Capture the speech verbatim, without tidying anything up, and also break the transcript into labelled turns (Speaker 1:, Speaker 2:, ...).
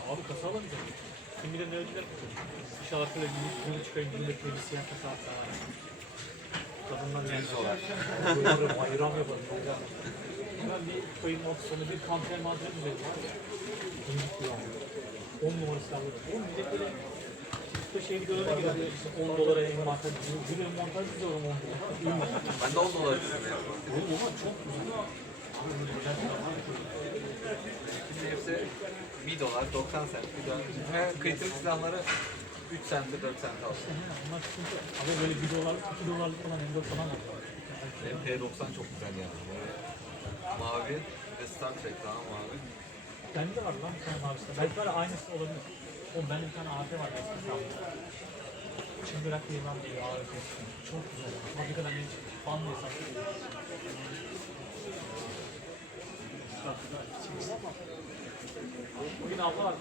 Speaker 1: Abi kasa alamayacağım. Kim bilir ne ödüler. İnşallah şöyle bir yolu çıkayım. Yılda bir siyah kasa atsa. Kadından yani.
Speaker 2: yüz dolar.
Speaker 1: Böyle bayram yapalım. Bayram. Ben bir koyun ortasında bir kamper mantığı düzelim var ya. Kimlik bir yani. on numarası da burada. Oğlum millet böyle işte şey videolara gidiyor. İşte on dolara en montaj. Bir en montaj diyorum on dolara.
Speaker 2: Ben de on dolar istiyorum.
Speaker 1: Oğlum ama çok güzel.
Speaker 2: Şimdi hepsi bir dolar, doksan sent. Bir dolar. Ve kritik silahları üç sente, dört sente aldım.
Speaker 1: Bunlar sıkıntı. Ama böyle bir dolarlık, iki dolarlık falan M dört falan var.
Speaker 2: Benim P doksan çok güzel yani. Böyle mavi ve Star Trek daha mavi.
Speaker 1: Bende var lan bir tane mavisi. Belki böyle aynısı olabilir. Oğlum bende bir tane A F var eski sağlıkta. Çıngırak diye ben bir A F. Çok güzel. Fabrikadan yeni çıkmış. Banlıysa. Bugün abla var.